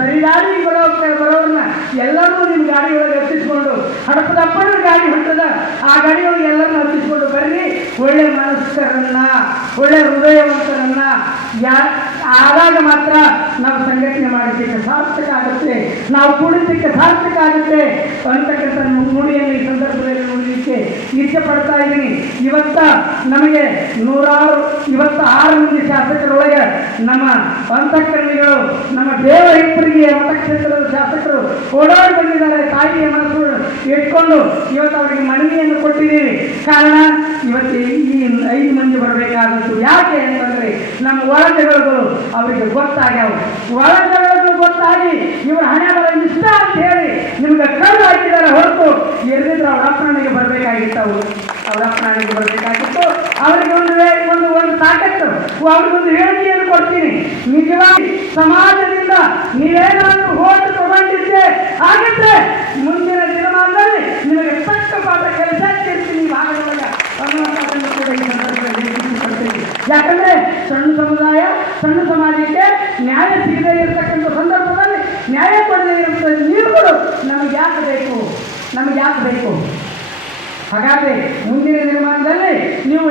ಬರಿದಾರಿಗೆ ಬರೋರನ್ನ ಎಲ್ಲರೂ ನಿಮ್ಮ ಗಾಡಿ ಒಳಗೆ ಹತ್ತಿಸ್ಕೊಂಡು ಹಡಪದಪ್ಪನ ಗಾಡಿ ಹೊಂಟದ ಆ ಗಾಡಿ ಒಳಗೆ ಎಲ್ಲರನ್ನ ಹತ್ತಿಸ್ಕೊಂಡು ಬರ್ರಿ. ಒಳ್ಳೆ ಮನಸ್ಕರನ್ನ, ಒಳ್ಳೆ ಹೃದಯವಂತರನ್ನ ಆದಾಗ ಮಾತ್ರ ನಾವು ಸಂಘಟನೆ ಮಾಡೋದಕ್ಕೆ ಸಾರ್ಥಕ ಆಗುತ್ತೆ, ನಾವು ಕೂಡಿದ್ದಕ್ಕೆ ಸಾರ್ಥಕ ಆಗುತ್ತೆ ಅಂತಕ್ಕಂಥ ನುಡಿಯನ್ನು ಈ ಸಂದರ್ಭದಲ್ಲಿ ನುಡಿಲಿಕ್ಕೆ ಇಚ್ಛೆ ಪಡ್ತಾ ಇದ್ದೀನಿ. ನಮಗೆ 106 ಮಂದಿ ಶಾಸಕರೊಳಗೆ ನಮ್ಮ ಅಂತಃಕರಣಿಗಳು, ನಮ್ಮ ದೇವಹಿಪ್ಪರಿಗೆ ಮತಕ್ಷೇತ್ರದ ಶಾಸಕರು ಓಡಾಡಿ ಬಂದಿದ್ದಾರೆ. ತಾಯಿಯ ಮನಸ್ಸು ಇಟ್ಕೊಂಡು ಇವತ್ತು ಅವರಿಗೆ ಮನವಿಯನ್ನು ಕೊಟ್ಟಿದ್ದೀವಿ. ಕಾರಣ ಇವತ್ತು ಈ 5 ಮಂದಿ ಬರಬೇಕಾದದ್ದು ಯಾಕೆ ಅಂತಂದರೆ ನಮ್ಮ ಒಳಜಗಳಗಳು ಅವರಿಗೆ ಗೊತ್ತಾಗ್ಯಾವ. ಒಳಜಗಳಗಳು ಗೊತ್ತಾಗಿ ಇವರು ಹಣೆ ಬರ ಇಷ್ಟ ಅಂತ ಹೇಳಿ ನಿಮ್ಗೆ ಕಲ್ಲು ಹಾಕಿದ್ದಾರೆ ಹೊರತು ಎಲ್ಲಿದ್ರೆ ಅವ್ರ ಅಪ್ಪನಿಗೆ ಬರಬೇಕಾಗಿತ್ತು. ಅವರ ಅಪ್ಪನಿಗೆ ಬರಬೇಕಾಗಿತ್ತು. ಅವರಿಗೆ ಒಂದು ತಾಕತ್ತು, ಅವ್ರಿಗೊಂದು ಹೇಳಿಕೆಯನ್ನು ಕೊಡ್ತೀನಿ. ನಿಜವಾಗಿ ಸಮಾಜದಿಂದ ನೀವೇನಾದರೂ ಓಟ್ ತಗೊಂಡಿದ್ದೆ ಆಗಿದ್ರೆ ಮುಂದಿನ ದಿನಮಾನದಲ್ಲಿ ನಿಮಗೆ ತಕ್ಕ ಪಾಠ ಕೆಲಸ ಇರ್ತೀನಿ ಭಾಗದೊಳಗೆ ಅನ್ನುವಂಥದ್ದನ್ನು ಕೂಡ ಈ ಸಂದರ್ಭದಲ್ಲಿ ತಿಳಿಸಿಕೊಡ್ತೀನಿ. ಯಾಕಂದ್ರೆ ಸಣ್ಣ ಸಮುದಾಯ, ಸಣ್ಣ ಸಮಾಜಕ್ಕೆ ನ್ಯಾಯ ಸಿಗದೇ ಇರತಕ್ಕಂಥ ಸಂದರ್ಭದಲ್ಲಿ ನ್ಯಾಯ ಕೊಡದೇ ಇರುತ್ತದೆ ನೀವುಗಳು ನಮಗೆ ಯಾಕೆ ಬೇಕು? ಹಾಗಾದ್ರೆ ಮುಂದಿನ ದಿನಮಾನದಲ್ಲಿ ನೀವು